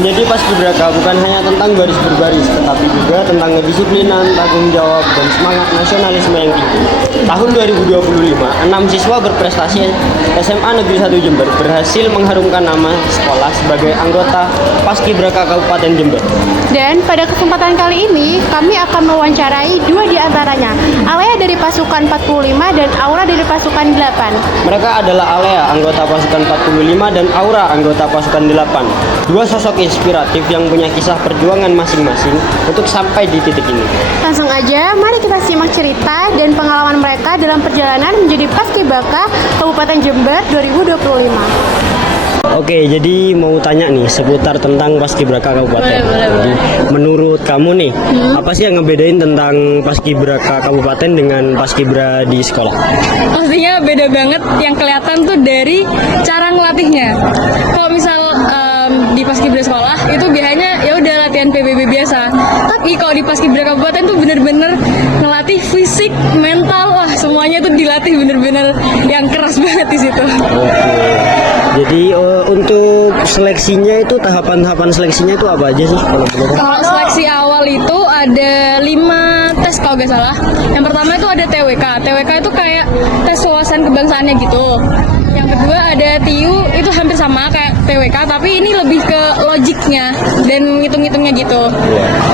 Menjadi paskibraka bukan hanya tentang garis berbaris, tetapi juga tentang kedisiplinan, tanggung jawab, dan semangat nasionalisme yang tinggi. Tahun 2025, 6 siswa berprestasi SMA Negeri 1 Jember berhasil mengharumkan nama sekolah sebagai anggota Paskibraka Kabupaten Jember. Dan pada kesempatan kali ini, kami akan mewawancarai dua di antaranya, Alea dari pasukan 45 dan Aura dari pasukan 8. Mereka adalah Alea, anggota pasukan 45, dan Aura, anggota pasukan 8. Dua sosok inspiratif yang punya kisah perjuangan masing-masing untuk sampai di titik ini. Langsung aja, mari kita simak cerita dan pengalaman mereka dalam perjalanan menjadi Paskibraka Kabupaten Jember 2025. Oke, jadi mau tanya nih seputar tentang Paskibraka Kabupaten. Jadi, menurut kamu nih, apa sih yang ngebedain tentang Paskibraka Kabupaten dengan Paskibra di sekolah? Pastinya beda banget, yang kelihatan tuh dari cara ngelatihnya. Kalau misal di Paskibra sekolah itu biasanya ya udah latihan PBB biasa. Tapi kalau di Paskibra Kabupaten tuh bener-bener ngelatih fisik, mental, wah semuanya tuh dilatih bener-bener yang keras banget di situ. Oke. Jadi untuk seleksinya itu tahapan-tahapan seleksinya itu apa aja sih? Kalau seleksi awal itu ada 5 tes kalau nggak salah. Yang pertama itu ada TWK. TWK itu kayak tes wawasan kebangsaannya gitu. Yang kedua ada TIU, itu hampir sama kayak TWK, tapi ini lebih ke logiknya dan ngitung-ngitungnya gitu.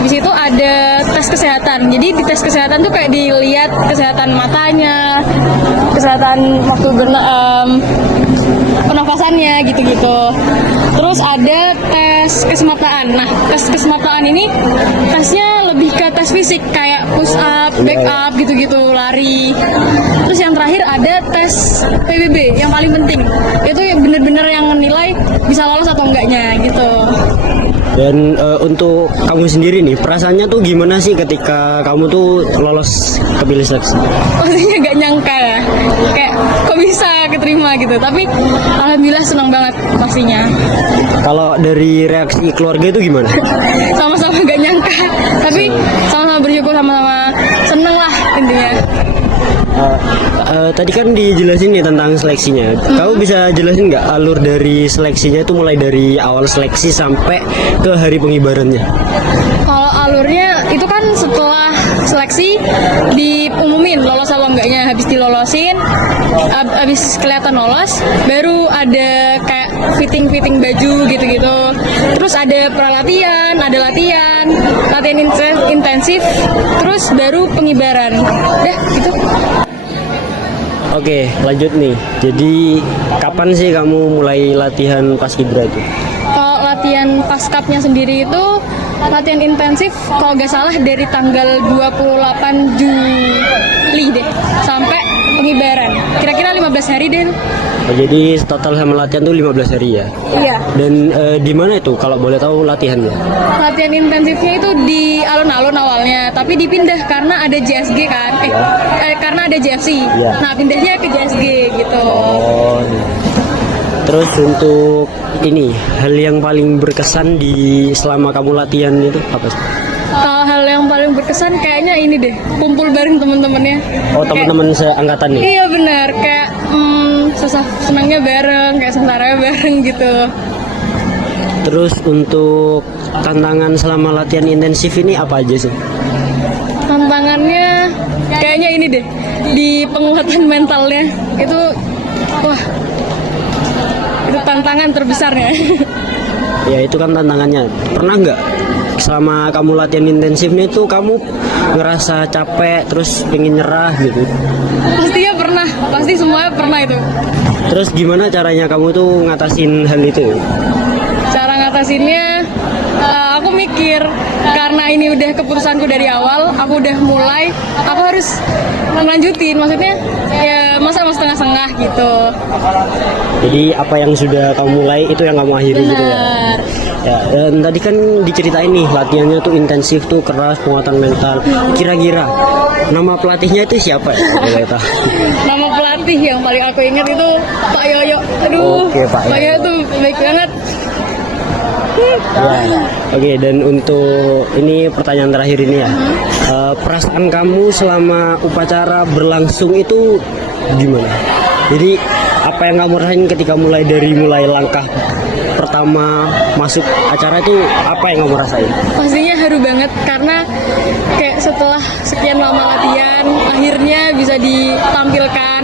Habis itu ada tes kesehatan. Jadi di tes kesehatan tuh kayak dilihat kesehatan matanya, kesehatan waktu pernafasannya gitu-gitu. Terus ada tes kesemataan. Nah, tes kesemataan ini tesnya lebih ke tes fisik kayak push up, back up gitu-gitu, lari. Terus yang terakhir ada tes PBB yang paling penting. Itu bener-bener yang menilai bisa lolos atau enggaknya gitu. Dan untuk kamu sendiri nih, perasaannya tuh gimana sih ketika kamu tuh lolos kepilih seleksi? Pastinya gak nyangka ya, kayak kok bisa keterima gitu. Tapi alhamdulillah senang banget pastinya. Kalau dari reaksi keluarga itu gimana? Sama-sama gak nyangka, tapi sama-sama bersyukur, sama-sama seneng lah intinya. Tadi kan dijelasin nih tentang seleksinya. Kamu bisa jelasin nggak alur dari seleksinya itu mulai dari awal seleksi sampai ke hari pengibarannya? Kalau alurnya itu kan setelah seleksi diumumin lolos atau enggaknya. Habis dilolosin, habis kelihatan lolos, baru ada kayak fitting baju gitu-gitu. Terus ada pralatihan, ada latihan intensif, terus baru pengibaran. Udah gitu. Oke, lanjut nih. Jadi kapan sih kamu mulai latihan Paskibra itu? Kalau latihan paskapnya sendiri itu latihan intensif kalau nggak salah dari tanggal 28 Juli deh sampai pengibaran. Kira-kira 15 hari deh. Oh, jadi total sama latihan tuh 15 hari ya? Iya. Dan di mana itu kalau boleh tahu latihannya? Latihan intensifnya itu di alun-alun awalnya, tapi dipindah karena ada JSG kan, karena ada JFC. Ya. Nah pindahnya ke JSG gitu. Oh. Terus untuk ini hal yang paling berkesan di selama kamu latihan itu apa sih? Kalau hal yang paling berkesan kayaknya ini deh, kumpul bareng temen-temennya. Oh, teman-teman seangkatan nih? Iya benar, kayak senangnya bareng, kayak sementaranya bareng gitu. Terus untuk tantangan selama latihan intensif ini apa aja sih? Tantangannya kayaknya ini deh, di penguatan mentalnya itu, wah, itu tantangan terbesarnya. Ya itu kan tantangannya. Pernah nggak selama kamu latihan intensifnya itu kamu ngerasa capek terus pengen nyerah gitu? Pastinya pernah, pasti semuanya pernah itu. Terus gimana caranya kamu tuh ngatasin hal itu? Cara ngatasinnya, aku mikir karena ini udah keputusanku dari awal, aku udah mulai, aku harus melanjutin. Maksudnya ya masa mau setengah-setengah gitu. Jadi apa yang sudah kamu mulai itu yang kamu akhiri gitu ya? Ya, dan tadi kan diceritain nih latihannya tuh intensif tuh keras, penguatan mental. Kira-kira nama pelatihnya itu siapa ya? Boleh tahu? Nama pelatih yang paling aku ingat itu Pak Yoyo. Aduh, Oke, Pak Yoyo tuh baik banget. Ya. Oke, dan untuk ini pertanyaan terakhir ini ya. Perasaan kamu selama upacara berlangsung itu gimana? Jadi apa yang kamu rasain ketika mulai langkah pertama masuk acara itu apa yang kamu rasain? Pastinya haru banget karena kayak setelah sekian lama latihan akhirnya bisa ditampilkan.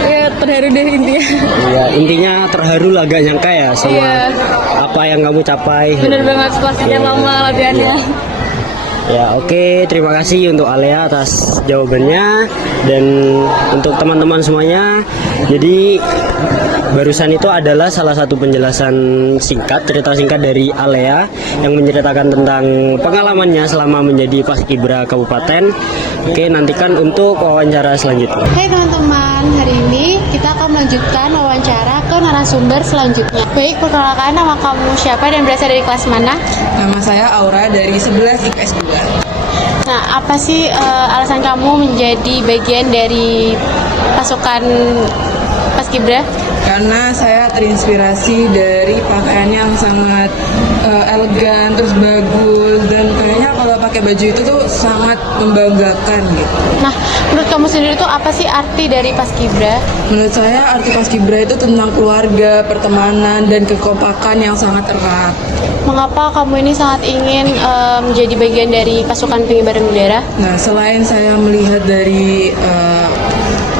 Ya terharu deh intinya. Ya intinya terharu lah, gak nyangka ya sama Iya. apa yang kamu capai. Bener banget setelah sekian lama latihannya. Ya oke, terima kasih untuk Alea atas jawabannya dan untuk teman-teman semuanya. Jadi barusan itu adalah salah satu penjelasan singkat, cerita singkat dari Alea yang menceritakan tentang pengalamannya selama menjadi Paskibra Kabupaten. Oke, nantikan untuk wawancara selanjutnya. Hai teman-teman, hari ini kita akan melanjutkan wawancara ke narasumber selanjutnya. Baik, perkenalkan nama kamu siapa dan berasal dari kelas mana? Nama saya Aura dari 11 IPS 2. Nah, apa sih alasan kamu menjadi bagian dari pasukan Paskibra? Karena saya terinspirasi dari pakaiannya yang sangat elegan, terus bagus, dan kayaknya kalau pakai baju itu tuh sangat membanggakan gitu. Nah, menurut kamu sendiri tuh apa sih arti dari Paskibra? Menurut saya arti Paskibra itu tentang keluarga, pertemanan, dan kekompakan yang sangat erat. Mengapa kamu ini sangat ingin menjadi bagian dari pasukan pengibaran bendera? Nah, selain saya melihat dari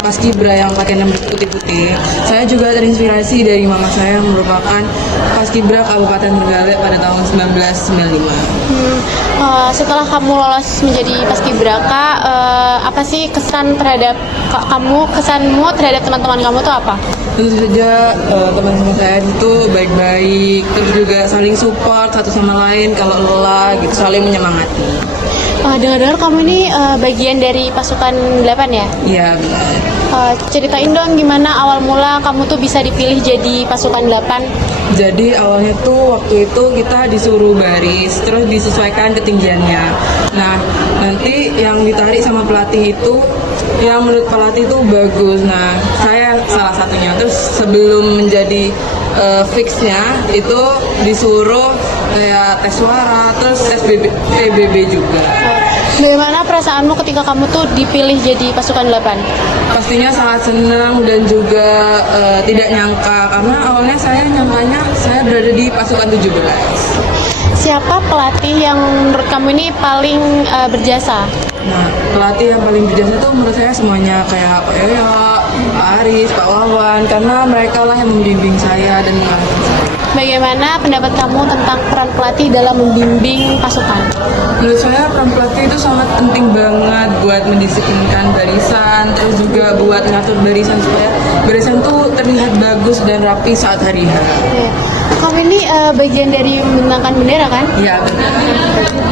Paskibra yang pakaian putih-putih, saya juga terinspirasi dari mama saya yang merupakan Paskibra Kabupaten Trenggalek pada tahun 1995. Setelah kamu lolos menjadi Paskibraka, apa sih kesan terhadap kesanmu terhadap teman-teman kamu tuh apa? Tentu saja teman-teman saya itu baik-baik, terus juga saling support satu sama lain kalau lelah gitu, saling menyemangati. Dengar-dengar kamu ini bagian dari pasukan 8 ya? Iya, benar. Ceritain dong gimana awal mula kamu tuh bisa dipilih jadi pasukan 8. Jadi awalnya tuh waktu itu kita disuruh baris, terus disesuaikan ketinggiannya. Nah, nanti yang ditarik sama pelatih itu, yang menurut pelatih itu bagus. Nah, saya salah satunya. Terus sebelum menjadi fixnya itu disuruh kayak tes suara, terus tes PBB juga. Bagaimana perasaanmu ketika kamu tuh dipilih jadi pasukan 8? Pastinya sangat senang dan juga tidak nyangka, karena awalnya saya nyangkanya saya berada di pasukan 17. Siapa pelatih yang menurut kamu ini paling berjasa? Nah, pelatih yang paling berjasa tuh menurut saya semuanya, kayak Pak Yoyo, Pak Aris, Pak Wawan, karena mereka lah yang membimbing saya dan mengarahkan saya. Bagaimana pendapat kamu tentang peran pelatih dalam membimbing pasukan? Menurut saya peran pelatih itu sangat penting banget buat mendisiplinkan barisan, terus juga buat ngatur barisan supaya barisan tuh terlihat bagus dan rapi saat hari H. Kamu ini bagian dari membentangkan bendera kan? Iya, benar.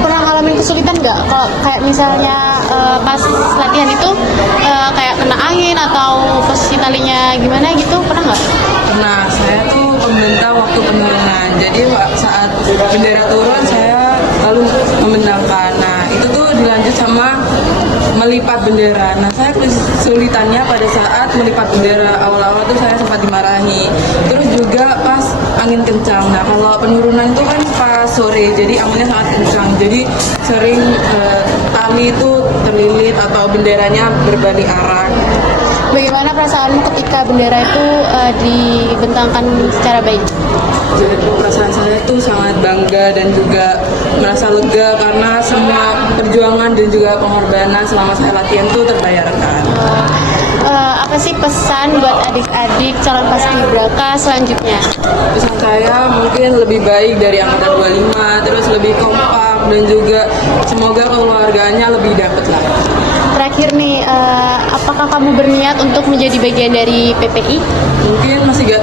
Pernah ngalamin kesulitan nggak? Kalau kayak misalnya pas latihan itu kayak kena angin atau posisi talinya gimana gitu, pernah nggak? Nah, saya tuh pembentang waktu penurunan. Jadi saat bendera turun saya lalu membentangkan. Nah, itu tuh dilanjut sama melipat bendera. Nah, saya kesulitannya pada saat melipat bendera. Awal-awal tuh saya sempat dimarahi. Terus juga pas angin kencang. Nah, kalau penurunan itu kan pas sore, jadi anginnya sangat kencang. Jadi sering tali itu terlilit atau benderanya berbalik arah. Bagaimana perasaanmu ketika bendera itu dibentangkan secara baik? Jadi perasaan saya tuh sangat bangga dan juga merasa lega karena semua perjuangan dan juga pengorbanan selama saya latihan tuh terbayarkan. Apa sih pesan buat adik-adik calon paskibraka selanjutnya? Pesan saya mungkin lebih baik dari angkatan 25, terus lebih kompak dan juga semoga keluarganya lebih dapat lah. Terakhir nih, apakah kamu berniat untuk menjadi bagian dari PPI? Mungkin masih gak